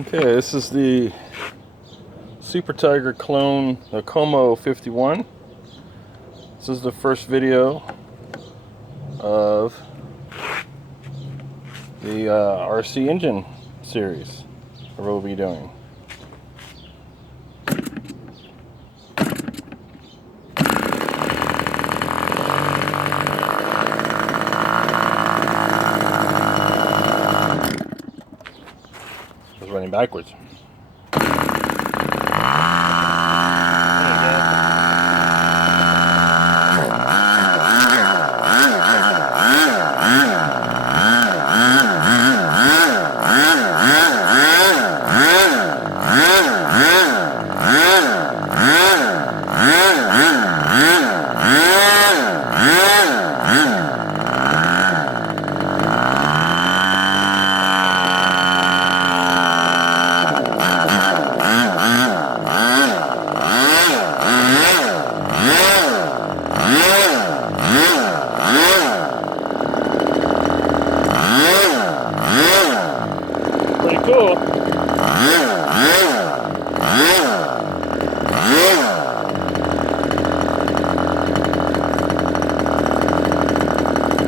Okay, this is the Super Tiger clone, the Como 51. This is the first video of the RC engine series that we'll be doing. I was running backwards. Pretty cool.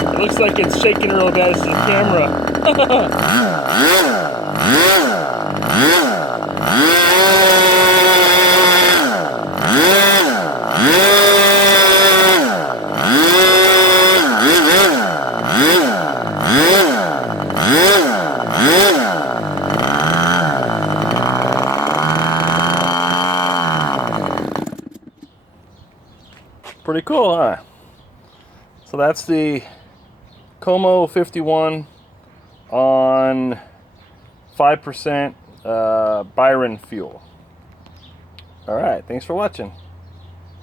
It looks like it's shaking real bad. It's the camera. Pretty cool, huh? So that's the Como 51 on 5% Byron fuel. All right, thanks for watching.